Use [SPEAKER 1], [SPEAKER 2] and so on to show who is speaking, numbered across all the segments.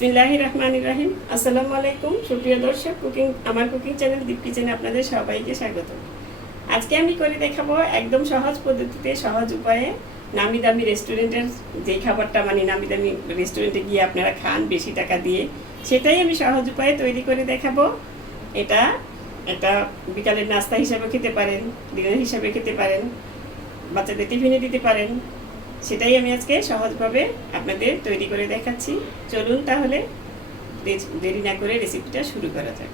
[SPEAKER 1] বিসমিল্লাহ রহমান রাহিম। আসসালামু আলাইকুম, সুপ্রিয় দর্শক, কুকিং, আমার কুকিং চ্যানেল দীপ কিচেনে আপনাদের সবাইকে স্বাগত। আজকে আমি করে দেখাবো একদম সহজ পদ্ধতিতে, সহজ উপায়ে নামি দামি রেস্টুরেন্টের যে খাবারটা মানে নামি দামি রেস্টুরেন্টে গিয়ে আপনারা খান বেশি টাকা দিয়ে, সেটাই আমি সহজ উপায়ে তৈরি করে দেখাবো। এটা একটা বিকালের নাস্তা হিসাবে খেতে পারেন, ডিনার হিসাবে খেতে পারেন, বাচ্চাদের টিফিনে দিতে পারেন সেটাই আমি আজকে সহজভাবে আপনাদের তৈরি করে দেখাচ্ছি। চলুন তাহলে দেরি না করে রেসিপিটা শুরু করা যাক।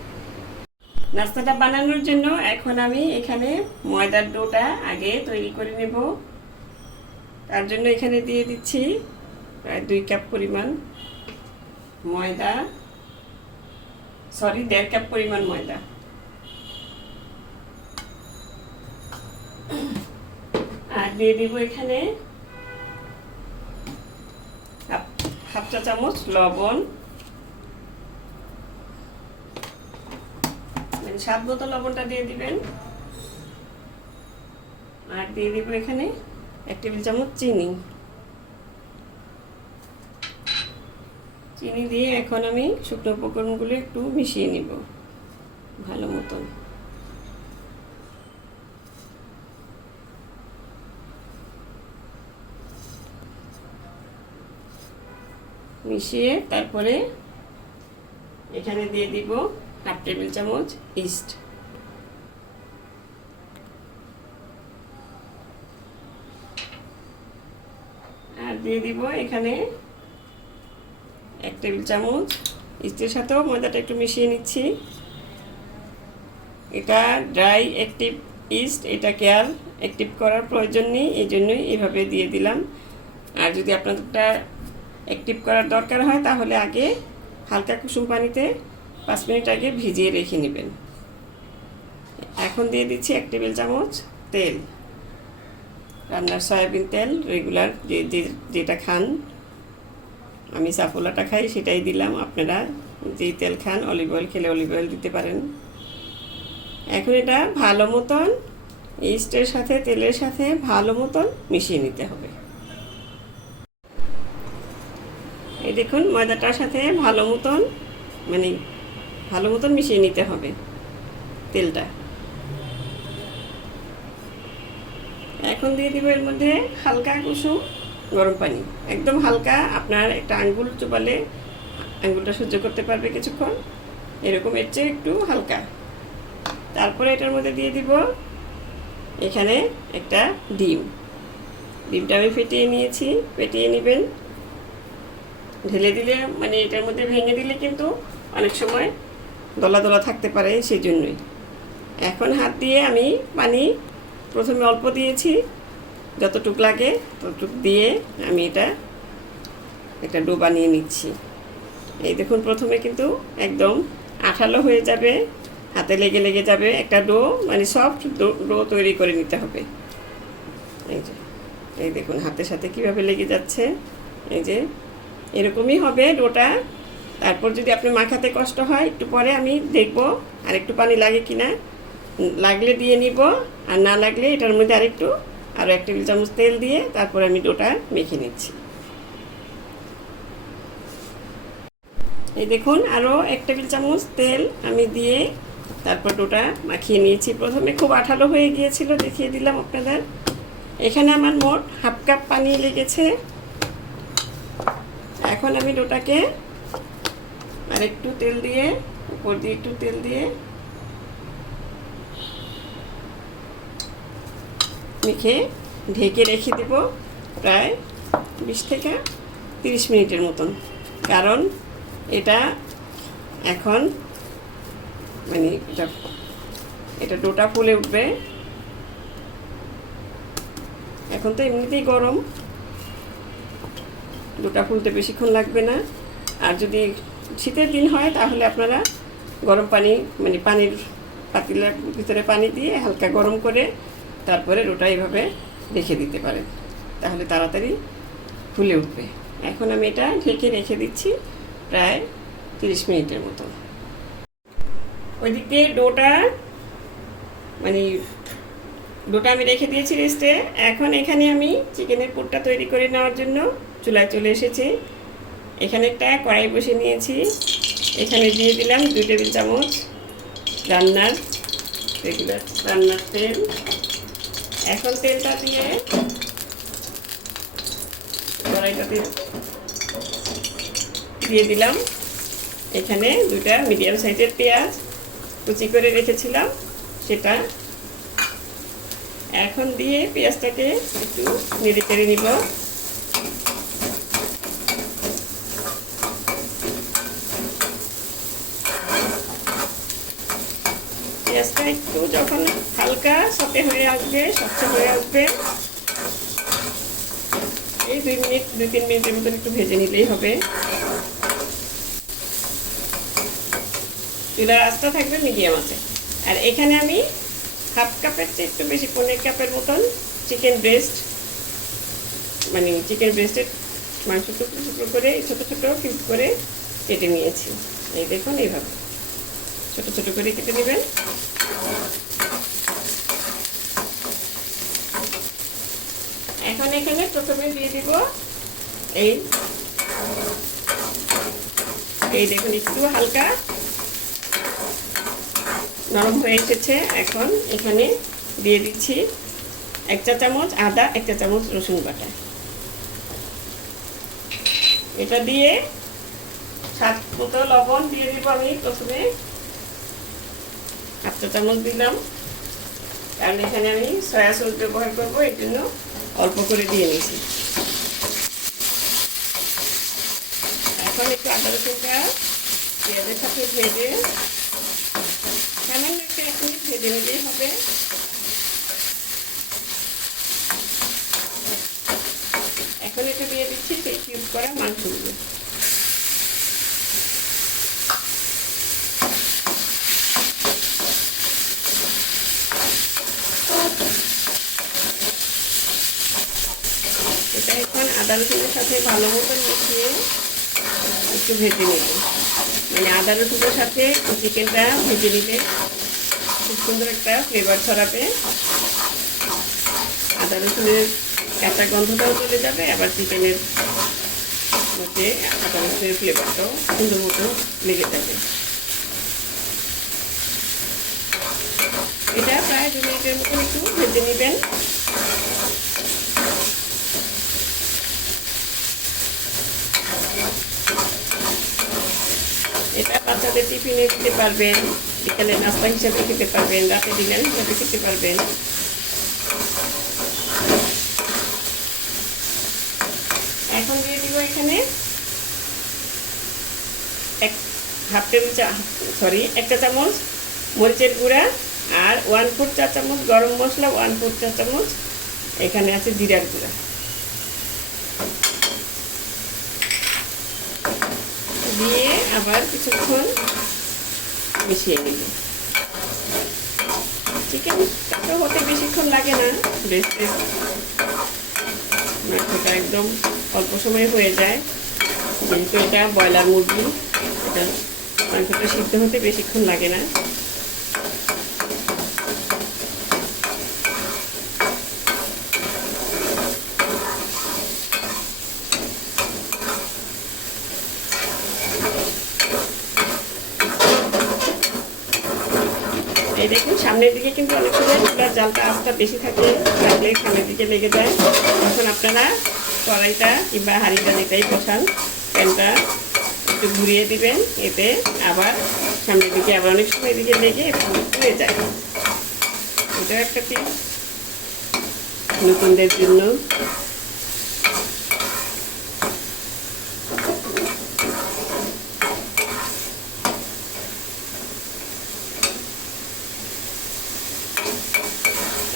[SPEAKER 1] নাস্তাটা বানানোর জন্য এখন আমি এখানে ময়দার ডোটা আগে তৈরি করে নেব। তার জন্য এখানে দিয়ে দিচ্ছি প্রায় দুই কাপ পরিমাণ ময়দা। সরি, দেড় কাপ পরিমাণ ময়দা। আর দিয়ে দিব এখানে হাফ চা চামচ লবণ। মানে স্বাদ মতো লবণটা দিয়ে দিবেন। আর দিয়ে দিব এখানে এক টেবিল চামচ চিনি। চিনি দিয়ে এখন আমি শুকনো উপকরণগুলো একটু মিশিয়ে নিব, ভালো মতন। মিশিয়ে তারপরে এখানে দিয়ে দিব হাফ টেবিল চামচ ইস্ট। আর দিয়ে দিব এখানে এক টেবিল চামচ ইস্টের সাথেও ময়দাটা একটু মিশিয়ে নিচ্ছি। এটা ড্রাই অ্যাক্টিভ ইস্ট এটাকে আর অ্যাক্টিভ করার প্রয়োজন নেই এই জন্যই এভাবে দিয়ে দিলাম। আর যদি আপনাদেরটা অ্যাক্টিভ করার দরকার হয়, তাহলে আগে হালকা কুসুম পানিতে পাঁচ মিনিট আগে ভিজিয়ে রেখে নেবেন। এখন দিয়ে দিচ্ছি এক টেবিল চামচ তেল। রান্নার সয়াবিন তেল রেগুলার যে যেটা খান। আমি সাফোলাটা খাই, সেটাই দিলাম। আপনারা যেই তেল খান অলিভ অয়েল খেলে অলিভ অয়েল দিতে পারেন। এখন এটা ভালো মতন ইস্টের সাথে, তেলের সাথে ভালো মতন মিশিয়ে নিতে হবে এই দেখুন, ময়দাটার সাথে ভালো মতন মানে ভালো মতন মিশিয়ে নিতে হবে তেলটা। এখন দিয়ে দিব এর মধ্যে হালকা কুসুম গরম পানি। একদম হালকা আপনার একটা আঙ্গুল চোবালে আঙ্গুলটা সহ্য করতে পারবে কিছুক্ষণ। এরকম এর চেয়ে একটু হালকা। তারপরে এটার মধ্যে দিয়ে দিব এখানে একটা ডিম। ডিমটা আমি ফেটিয়ে নিয়েছি, ফেটিয়ে নেবেন। ঢেলে দিলে মানে এটার মধ্যে ভেঙে দিলে কিন্তু অনেক সময় দলা দলা থাকতে পারে সেই জন্যই। এখন হাত দিয়ে আমি পানি প্রথমে অল্প দিয়েছি, যতটুক লাগে ততটুক দিয়ে আমি এটা, একটা ডো বানিয়ে নিচ্ছি। এই দেখুন, প্রথমে কিন্তু একদম আঠালো হয়ে যাবে, হাতে লেগে লেগে যাবে একটা ডো মানে সফট ডো তৈরি করে নিতে হবে। এই যে, এই দেখুন, হাতের সাথে কীভাবে লেগে যাচ্ছে, এই যে এরকমই হবে ডোটা। তারপর যদি আপনি মাখাতে কষ্ট হয়, একটু পরে আমি দেখব আর একটু পানি লাগে কি না লাগলে দিয়ে নিব, আর না লাগলে এটার মধ্যে আরেকটু আরও এক টেবিল চামচ তেল দিয়ে তারপরে আমি ডোটা মেখে নিচ্ছি। এই দেখুন আরও এক টেবিল চামচ তেল আমি দিয়ে তারপর ডোটা মাখিয়ে নিয়েছি। প্রথমে খুব আঠালো হয়ে গিয়েছিল, দেখিয়ে দিলাম আপনাদের। এখানে আমার মোট হাফ কাপ পানি লেগেছে। এখন আমি ডোটাকে আর একটু তেল দিয়ে, উপর দিয়ে একটু তেল দিয়ে মেখে ঢেকে রেখে দেব প্রায় বিশ থেকে তিরিশ মিনিটের মতন। কারণ এটা এখন মানে এটা এটা ডোটা ফুলে উঠবে। এখন তো এমনিতেই গরম। ডোটা ফুলতে বেশিক্ষণ লাগবে না। আর যদি শীতের দিন হয়, তাহলে আপনারা গরম পানি মানে পানির পাতিলার ভিতরে পানি দিয়ে হালকা গরম করে তারপরে রোটা এইভাবে রেখে দিতে পারেন। তাহলে তাড়াতাড়ি ফুলে উঠবে। এখন আমি এটা ঢেকে রেখে দিচ্ছি প্রায় তিরিশ মিনিটের মতো। ওই দিক দিয়ে ডোটা মানে ডোটা আমি রেখে দিয়েছি রেস্টে। এখন এখানে আমি চিকেনের পুরটা তৈরি করে নেওয়ার জন্য চুলায় চলে এসেছি। এখানে একটা কড়াই বসে নিয়েছি। এখানে দিয়ে দিলাম দুই টেবিল চামচ রান্নার রেগুলার রান্নার তেল। এখন তেলটা দিয়ে কড়াইটাতে দিয়ে দিলাম। এখানে দুটা মিডিয়াম সাইজের পেঁয়াজ কুচি করে রেখেছিলাম, সেটা। এখন দিয়ে পেঁয়াজটাকে একটু নেড়ে চেড়ে নিব পেঁয়াজটা একটু যখন হালকা সাথে হয়ে আসবে, স্বচ্ছ হয়ে আসবে, এই দুই মিনিট, দুই তিন মিনিটের মতন একটু ভেজে নিলেই হবে। চুলার আস্তা থাকবে মিডিয়াম আছে। আর এখানে আমি হাফ কাপের চেয়ে একটু বেশি, পনেরো কাপের মতন চিকেন ব্রেস্ট মানে চিকেন ব্রেস্টের মাংস টুকরো টুকরো করে, ছোটো ছোটো কিউব করে কেটে নিয়েছি। এই দেখুন, এইভাবে। ছোটো ছোটো করে কেটে নেবেন। এখন এখানে প্রথমে দিয়ে দিব এই। এই দেখুন, একটু হালকা নরম হয়ে এসেছে। এখন এখানে দিয়ে দিচ্ছি এক চা চামচ আদা, এক চা চামচ রসুন বাটা। এটা দিয়ে সাত মতো লবণ দিয়ে দিব আমি প্রথমে। হাফ চামচ দিলাম। কারণ এখানে আমি সয়া সস ব্যবহার করব এর জন্য অল্প করে দিয়ে নিয়েছি। এখন একটু আদা রসুনটা পেঁয়াজের সাথে ভেজে সামান্য একটু এক মিনিট ভেজে নিলেই হবে। এখন এটা দিয়ে দিচ্ছি সেই কিউব করা মাংসগুলো এটা এখন আদা রসুনের সাথে ভালো মতো মিশিয়ে একটু ভেজে নেব। মানে আদা রসুনের সাথে চিকেনটা ভেজে নিলে খুব সুন্দর একটা ফ্লেভার ছড়াবে। আদা রসুনের কাঁচা গন্ধটাও চলে যাবে, আবার চিকেনের মধ্যে আদা রসুনের ফ্লেভারটাও সুন্দর মতো লেগে যাবে। এটা প্রায় দু মিনিটের মতন একটু ভেজে নেবেন। বাচ্চাদের টিফিনে দিতে পারবেন বিকালে নাস্তা হিসাবে খেতে পারবেন, রাতে ডিনার হিসাবে খেতে পারবেন। এখন দিয়ে দিব এখানে এক হাফ টেবিল চা সরি একটা চামচ মরিচের গুঁড়া আর ওয়ান ফোর চা চামচ গরম মশলা ওয়ান ফোর চা চামচ এখানে আছে জিরার গুঁড়া। দিয়ে আবার কিছুক্ষণ মিশিয়ে নিব। চিকেন তো হতে বেশিক্ষণ লাগে না, বেশ মাংসটা একদম অল্প সময় হয়ে যায়। যেহেতু এটা ব্রয়লার মুরগি, এটা মাংসটা সিদ্ধ হতে বেশিক্ষণ লাগে না এই দেখুন সামনের দিকে কিন্তু অনেক সময় চুলার আস্তা বেশি থাকে থাকলে সামনের দিকে লেগে যায়। তখন আপনারা কড়াইটা কিংবা হাঁড়িটা যেটাই বসান প্যানটা একটু ঘুরিয়ে দিবেন, এতে আবার সামনের দিকে আবার অনেক সময় দিকে লেগে পুড়ে যায়। এটাও একটা টিপস নতুনদের জন্য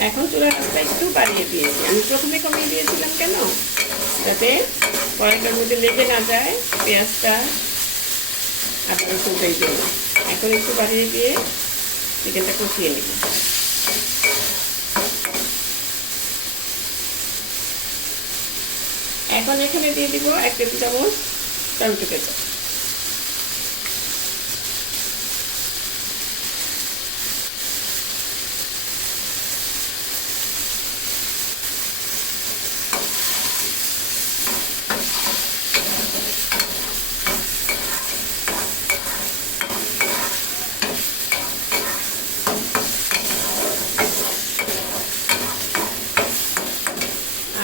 [SPEAKER 1] এখন চুলার আঁচটা একটু বাড়িয়ে দিয়েছি। আমি প্রথমে কমিয়ে দিয়েছিলাম কেন? যাতে কড়াইটার মধ্যে লেগে না যায়, পেঁয়াজটা আবার রসুনটাই জন্য এখন একটু বাড়িয়ে দিয়ে চিকেনটা কষিয়ে নেব। এখন এখানে দিয়ে দিব এক টেবিল চামচ টমেটো কেচাপ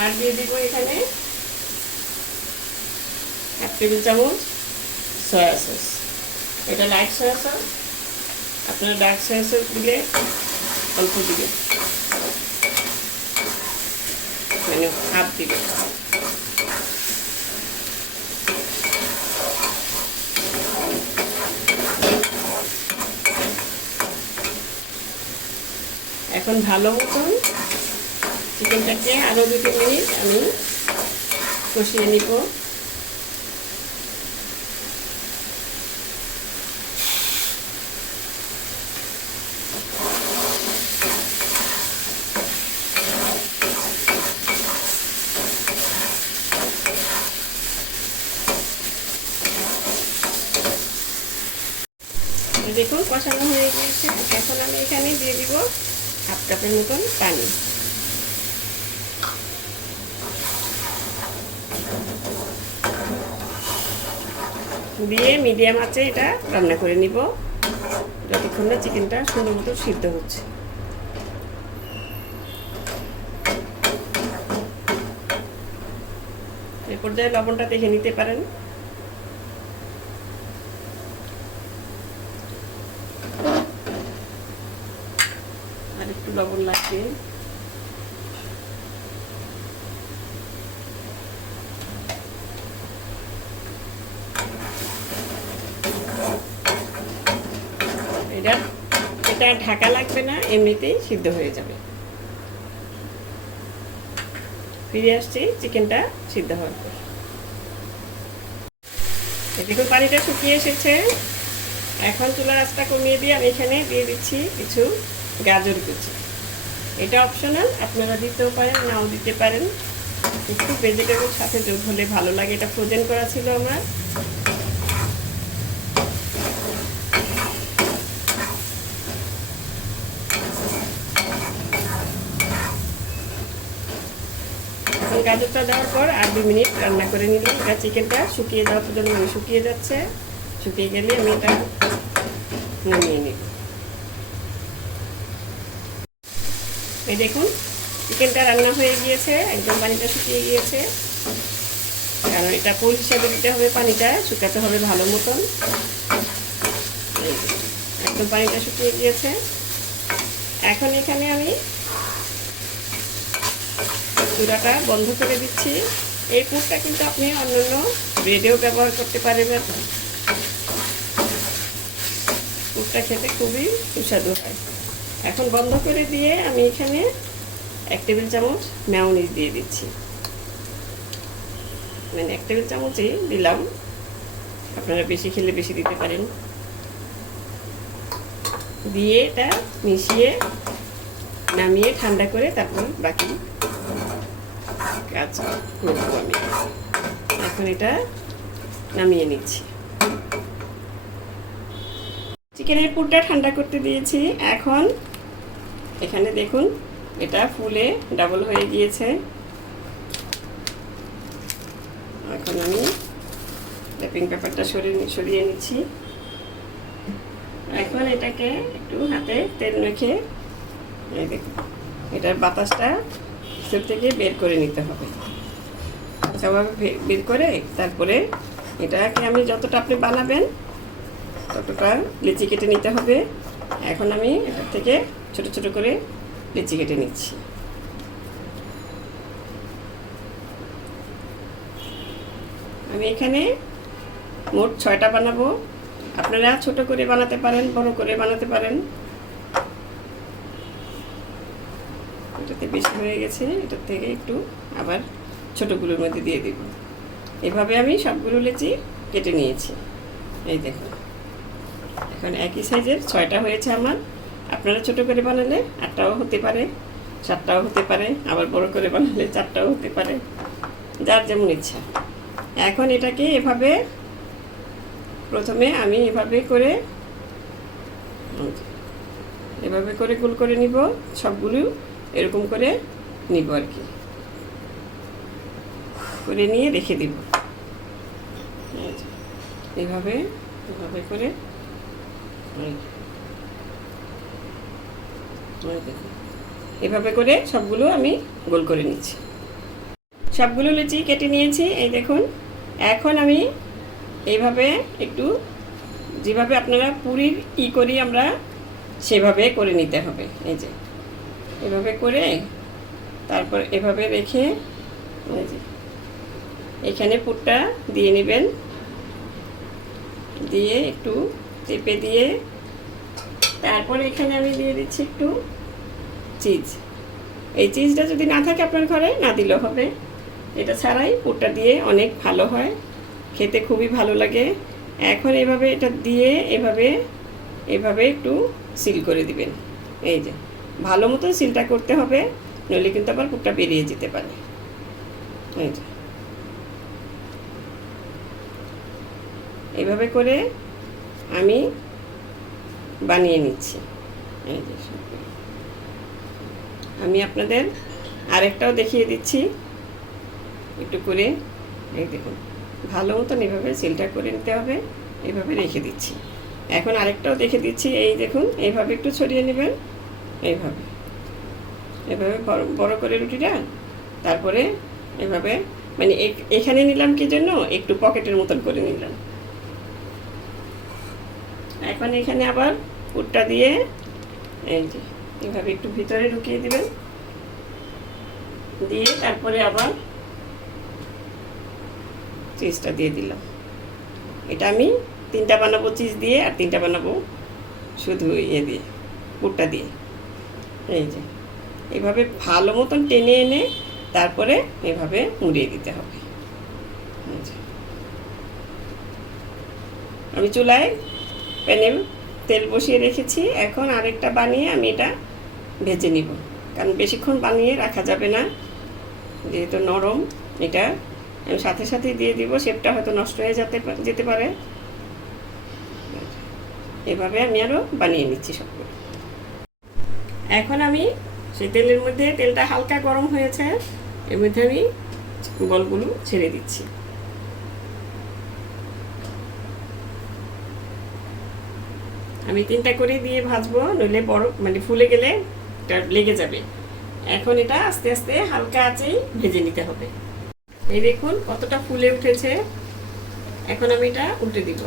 [SPEAKER 1] আর দিয়ে দিব এখানে এক টেবিল চামচ সয়া সস এটা লাইট সয়া সস আপনারা ডার্ক সয়া সস দিলে অল্প দিবেন মানে হাফ দিবেন এখন ভালো মতন চিকেনটাকে আরও দু তিন মিনিট আমি কষিয়ে নিব এই দেখুন কষানো হয়ে গিয়েছে এখন আমি এখানে দিয়ে দিব হাফ কাপের মতন পানি। দিয়ে মিডিয়াম আছে এটা রান্না করে নিব। যতক্ষণ না চিকেনটা সুন্দর মতো সিদ্ধ হচ্ছে। এই পর্যায়ে লবণটা দেখে নিতে পারেন আর একটু লবণ লাগবে। এটা এটা ঢাকা লাগবে না, এমনিতেই সিদ্ধ হয়ে যাবে। ফিরে আসছি, চিকেনটা সিদ্ধ হওয়ার পর। দেখুন পানিটা শুকিয়ে এসেছে। এখন চুলার আঁচটা কমিয়ে দিয়ে আমি এখানে দিয়ে দিচ্ছি কিছু গাজর কুচি। এটা অপশনাল আপনারা দিতেও পারেন, নাও দিতে পারেন। একটু ভেজিটেবল সাথে যোগ হলে ভালো লাগে, এটা ফ্রোজেন করা ছিল আমার। গাজরটা দেওয়ার পর আর দু মিনিট রান্না করে নিলাম। এটা চিকেনটা শুকিয়ে যাওয়া পর্যন্ত মানে শুকিয়ে যাচ্ছে। শুকিয়ে গেলে আমি এটা নামিয়ে নিব। এই দেখুন চিকেনটা রান্না হয়ে গিয়েছে, একদম পানিটা শুকিয়ে গিয়েছে। কারণ এটা ফুল হিসাবে দিতে হবে পানিটা, শুকাতে হবে ভালো মতন। একদম পানিটা শুকিয়ে গিয়েছে। এখন এখানে আমি চূড়াটা বন্ধ করে দিচ্ছি। এই পুরটা কিন্তু আপনি অন্যান্য ব্রেডেও ব্যবহার করতে পারবেন। পুরটা খেতে খুবই সুস্বাদু হয়। এখন বন্ধ করে দিয়ে আমি এখানে এক টেবিল চামচ ম্যাওনিজ দিয়ে দিচ্ছি। মানে এক টেবিল চামচই দিলাম। আপনারা বেশি খেলে বেশি দিতে পারেন। দিয়ে এটা মিশিয়ে নামিয়ে ঠান্ডা করে তারপর বাকি কাজ করব আমি। এখন এটা নামিয়ে নিচ্ছি। চিকেনের পুরটা ঠান্ডা করতে দিয়েছি। এখন এখানে দেখুন, এটা ফুলে ডাবল হয়ে গিয়েছে। এখন আমি র্যাপিং পেপারটা সরিয়ে সরিয়ে নিচ্ছি। এখন এটাকে একটু হাতে তেল মেখে এটার বাতাসটা ভিতর থেকে বের করে নিতে হবে। সেভাবে বে- বের করে তারপরে এটাকে আমি যতটা আপনি বানাবেন, ততটা লিচি কেটে নিতে হবে। এখন আমি এটার থেকে ছোট ছোট করে লিচি কেটে নিচ্ছি। আমি এখানে মোট ছয়টা বানাবো। আপনারা ছোট করে বানাতে পারেন, বড় করে বানাতে পারেন। এটাতে বেশি হয়ে গেছে, এটার থেকে একটু আবার ছোটোগুলোর মধ্যে দিয়ে দিব। এভাবে আমি সবগুলো লেচি কেটে নিয়েছি। এই দেখুন, এখন একই সাইজের ছয়টা হয়েছে আমার। আপনারা ছোট করে বানালে আটটাও হতে পারে, সাতটাও হতে পারে, আবার বড় করে বানালে চারটাও হতে পারে, যার যেমন ইচ্ছা। এখন এটাকে এভাবে প্রথমে আমি এভাবে করে এভাবে করে গোল করে নিব, সবগুলো এরকম করে নিব আর কি। করে নিয়ে রেখে দিব। এভাবে এভাবে করে এভাবে করে সবগুলো আমি গোল করে নিচ্ছি। সবগুলো লুচি কেটে নিয়েছি, এই দেখুন। এখন আমি এইভাবে একটু, যেভাবে আপনারা পুরীর ই করি আমরা, সেভাবে করে নিতে হবে। এই যে, এভাবে করে তারপর এভাবে রেখে, এই যে, এখানে পুরটা দিয়ে নেবেন। দিয়ে একটু চেপে দিয়ে, তারপর এখানে আমি দিয়ে দিচ্ছি একটু চিজ। এই চিজটা যদি না থাকে আপনার ঘরে, না দিলেও হবে। এটা ছাড়াই পুরটা দিয়ে অনেক ভালো হয়। খেতে খুবই ভালো লাগে। এখন এভাবে এটা দিয়ে এভাবে এভাবে একটু সিল করে দিবেন। এই যে, ভালো মতন সিলটা করতে হবে, নইলে কিন্তু আবার পুরটা বেরিয়ে যেতে পারে। এই যে। এইভাবে করে আমি বানিয়ে নিচ্ছি। এই যে। আমি আপনাদের আরেকটাও দেখিয়ে দিচ্ছি। একটু করে, এই দেখুন, ভালো মতন এভাবে সিলটা করে নিতে হবে এইভাবে রেখে দিচ্ছি। এখন আরেকটাও দেখে দিচ্ছি, এই দেখুন এইভাবে একটু ছড়িয়ে নেবেন, এইভাবে। এভাবে বড় করে রুটিটা, তারপরে এভাবে মানে এখানে নিলাম কি জন্য? একটু পকেটের মতন করে নিলাম। এখন এখানে আবার পুরটা দিয়ে, এই যে এভাবে একটু ভিতরে ঢুকিয়ে দিবেন। দিয়ে তারপরে আবার চিজটা দিয়ে দিলাম। এটা আমি তিনটা বানাবো চিজ দিয়ে আর তিনটা বানাবো শুধু ইয়ে দিয়ে পুরটা দিয়ে। এই যে, এভাবে ভালো মতন টেনে এনে তারপরে এভাবে মুড়িয়ে দিতে হবে। আমি চুলায় প্যানে তেল বসিয়ে রেখেছি। এখন আরেকটা বানিয়ে আমি এটা ভেজে নিব। কারণ বেশিক্ষণ বানিয়ে রাখা যাবে না। যেহেতু নরম, এটা আমি সাথে সাথেই দিয়ে দিব। শেপটা হয়তো নষ্ট হয়ে যেতে যেতে পারে। এভাবে আমি আরও বানিয়ে নিচ্ছি সবগুলো। এখন আমি সেই তেলের মধ্যে তেলটা হালকা গরম হয়েছে। এর মধ্যে আমি বলগুলো ছেড়ে দিচ্ছি। আমি তিনটা করে দিয়ে ভাজবো, নইলে বড় মানে ফুলে গেলে এটা লেগে যাবে। এখন এটা আস্তে আস্তে হালকা আঁচেই ভেজে নিতে হবে। এই দেখুন কতটা ফুলে উঠেছে। এখন আমি এটা উল্টে দিব।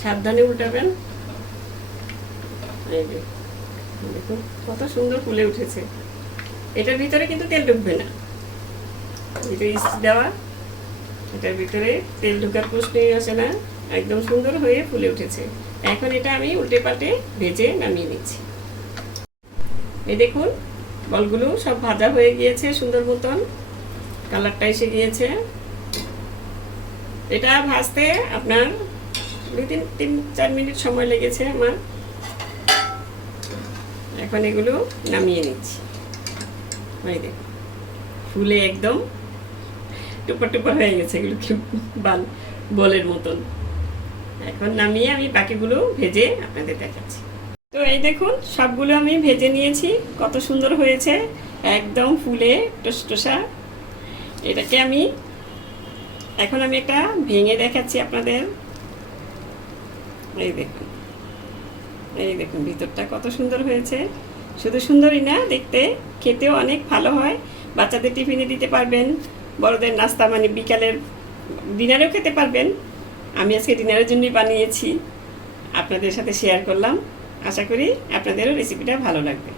[SPEAKER 1] সাবধানে উল্টাবেন। দেখুন কত সুন্দর ফুলে উঠেছে। এটার ভিতরে কিন্তু তেল ঢুকবে না। এটা ইস্ট দেওয়া, এটার ভিতরে তেল ঢুকার প্রশ্নই আসে না। একদম সুন্দর হয়ে ফুলে উঠেছে। এখন এটা আমি উল্টে পাল্টে ভেজে নামিয়ে নিচ্ছি। এই দেখুন, বলগুলো সব ভাজা হয়ে গিয়েছে সুন্দর মতন। কালারটা এসে গিয়েছে। এটা ভাজতে আপনার দুই তিন তিন, চার মিনিট সময় লেগেছে আমার। এখন এগুলো নামিয়ে নিচ্ছি। ওই দেখুন, ফুলে একদম টুপা টুপা হয়ে গেছে এগুলো বাল, বলের মতন। এখন নামিয়ে আমি বাকিগুলো ভেজে আপনাদের দেখাচ্ছি। তো এই দেখুন, সবগুলো আমি ভেজে নিয়েছি। কত সুন্দর হয়েছে, একদম ফুলে টসটসা এটাকে আমি এখন আমি একটা ভেঙে দেখাচ্ছি আপনাদের। এই দেখুন এই দেখুন, ভিতরটা কত সুন্দর হয়েছে। শুধু সুন্দরই না, দেখতে, খেতেও অনেক ভালো হয়। বাচ্চাদের টিফিনে দিতে পারবেন, বড়দের নাস্তা মানে বিকালের ডিনারেও খেতে পারবেন। আমি আজকে ডিনারের জন্যই বানিয়েছি। আপনাদের সাথে শেয়ার করলাম। আশা করি আপনাদেরও রেসিপিটা ভালো লাগবে।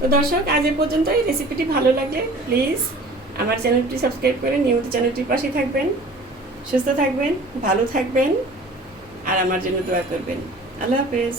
[SPEAKER 1] তো দর্শক, আজ এ পর্যন্ত এই রেসিপিটি ভালো লাগে প্লিজ আমার চ্যানেলটি সাবস্ক্রাইব করে নিয়মিত চ্যানেলটির পাশে থাকবেন। সুস্থ থাকবেন, ভালো থাকবেন, আর আমার জন্য দোয়া করবেন। আল্লাহ হাফেজ।